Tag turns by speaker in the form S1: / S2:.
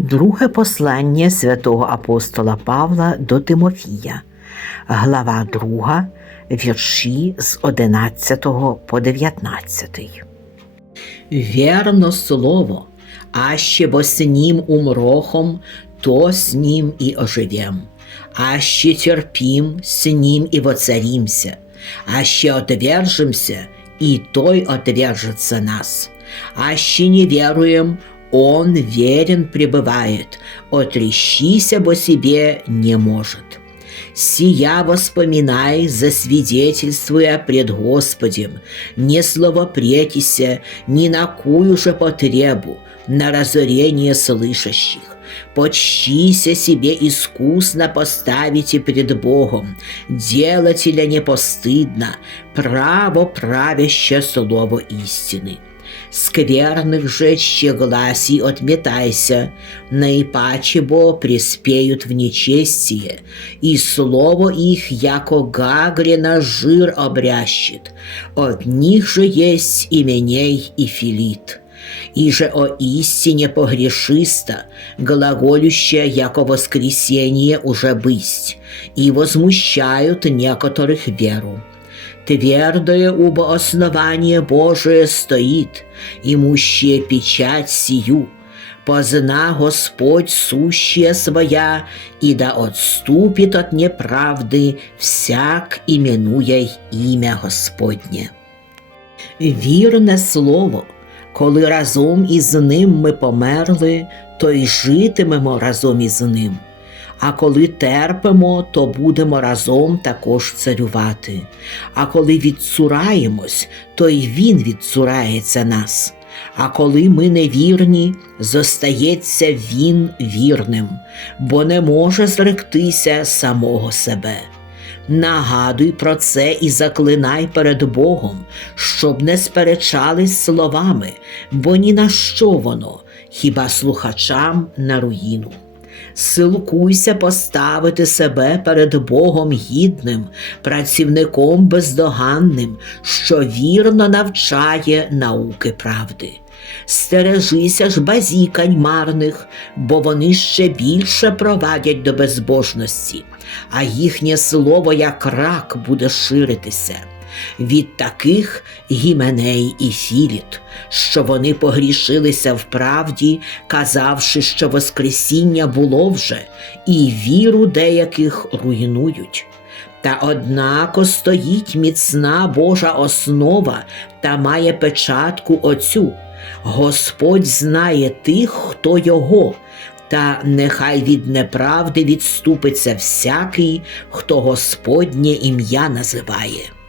S1: Друге послання святого апостола Павла до Тимофія, глава 2, вірші з 11 по 19. Вірно слово, аще бо с умрохом, то с ним и оживем. Аще терпим, с ним и воцаримся. Аще отвержемся, и той отвержется нас. Аще не веруем, он верен пребывает, отрещися бо себе не может. Сия воспоминай, засвидетельствуя пред Господем, не словопретися ни на кую же потребу, на разорение слышащих. Почтися себе искусно поставите пред Богом, делателя не постыдно, право правяще слово истины. Скверных же щегласий отметайся, наипаче бо приспеют в нечестие, и слово их, яко гагрина, жир обрящет. От них же есть именей и филит. И же о истине погрешиста, глаголющая, яко воскресение уже бысть, и возмущают некоторых веру. Твердое убо основание Божие стоит, имущее печать сию. Позна Господь сущее своя, и да отступит от неправды всяк, именуя ім'я Господнє. Вірне слово, коли разом із ним ми померли, то й житимемо разом із ним. А коли терпимо, то будемо разом також царювати. А коли відцураємось, то й він відцурається нас. А коли ми невірні, зостається він вірним, бо не може зректися самого себе. Нагадуй про це і заклинай перед Богом, щоб не сперечались словами, бо ні на що воно, хіба слухачам на руїну. Силкуйся поставити себе перед Богом гідним, працівником бездоганним, що вірно навчає науки правди. Стережися ж базікань марних, бо вони ще більше провадять до безбожності, а їхнє слово як рак буде ширитися. Від таких гіменей і філіт, що вони погрішилися в правді, казавши, що Воскресіння було вже, і віру деяких руйнують. Та однако стоїть міцна Божа основа та має печатку оцю. Господь знає тих, хто його, та нехай від неправди відступиться всякий, хто Господнє ім'я називає.